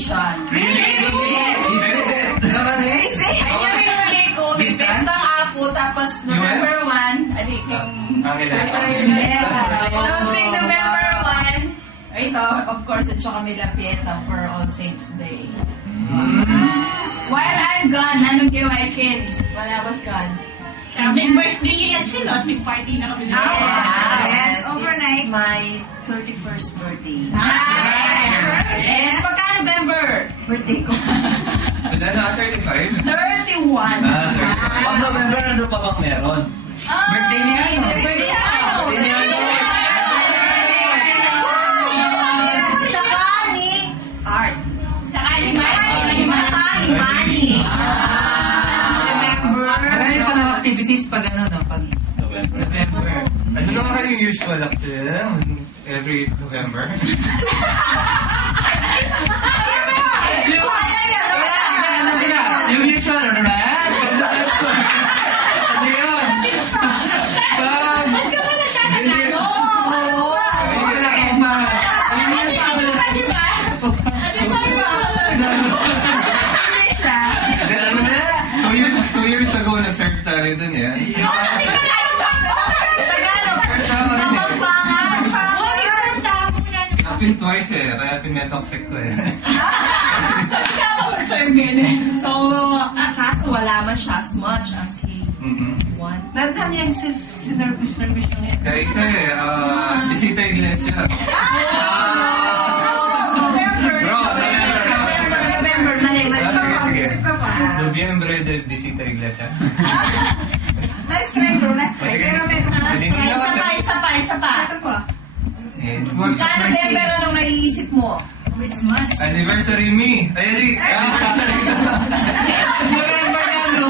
celebration. Really? Ayun yung huli ko, may bestang apo, tapos November 1, alik yung... Tapos may November 1, ito, of course, at saka may La Pieta for All Saints Day. While I'm gone, anong ginawa Ken when I was gone? May birthday yan siya, no? May party na kami. Yes, Overnight. It's my 31st birthday. Yes, pagka November, birthday ko. Wala na, 35? 31. Pag November, ano pa bang meron? Birthday niya, ano? Birthday niya, ano? Tsaka ni Art. Tsaka ni Manny. Marami pa ng activities pag ano, pag November. Ano naman kayo yung usual activity every November? Yung usual, ano na? Ano yun? Ba't ka ba nagkakagano? Hindi ka nakakama. Di ba? Ate pa Ano na? 2 years ago, nag-search tayo dun eh. Actually, twice eh. Kaya pinetoxic ko eh. So, kaso wala man siya as much as he want. Nandiyan niya yung service na yan. Kaya ito eh, Bisita Iglesia. November, mali. Sige. Nobyembre de Bisita Iglesia. Nice try, bro. Nice try. Sige. Pero may Isa pa. Ito po. Sa November, anong naiisip mo? Christmas. Anniversary me. Ay, November na, no?